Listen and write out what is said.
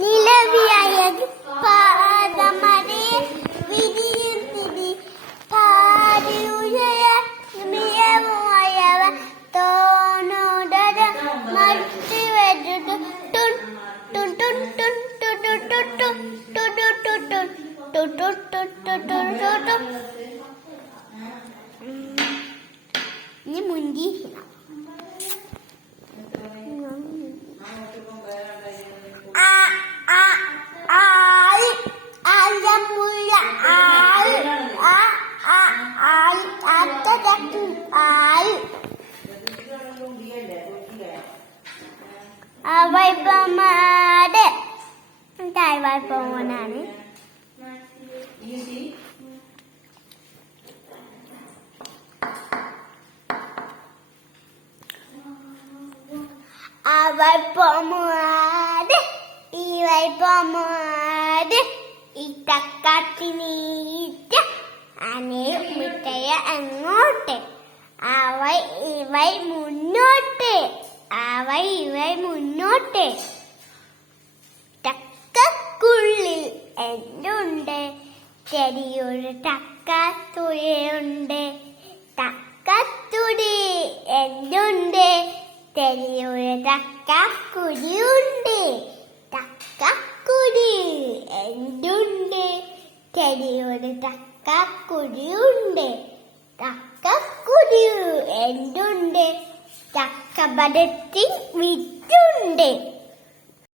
നിലവിയഴക് പാദമരേ വിരിയും തിരി പാടിയുയര മിയവുമയവ തോന്നുടര മറ്റു വരുതു ടുൻ ടുൻ ടുൻ ടുൻ ടുൻ ടുൻ ടുൻ ടുൻ ടുൻ ടുൻ ടുൻ ഇനി മുന്തി വൈപ്പമാട് തായ് വൈപ്പമോനാണ് വൈപ്പമാട് ഈ വൈപ്പമാട് ഈ തക്കാത്തിനീറ്റ അനേ മിഠയ അങ്ങോട്ട് അവൈ ഇവൈ മുന്നോട്ട് അവൈ ഇവൈ മുന്നോട്ട് തക്കക്കുള്ളിൽ എന്തുണ്ട് ചെറിയൊരു തക്കത്തുടിയുണ്ട് തക്കത്തുടി എന്തുണ്ട് ചെറിയൊരു തക്കക്കുടിയുണ്ട് തക്കക്കുടി എന്തുണ്ട് ചെറിയൊരു തക്കക്കുടിയുണ്ട് തക്കക്കുടി എന്തുണ്ട് ചക്കബരത്തിൽ വിറ്റുണ്ട്.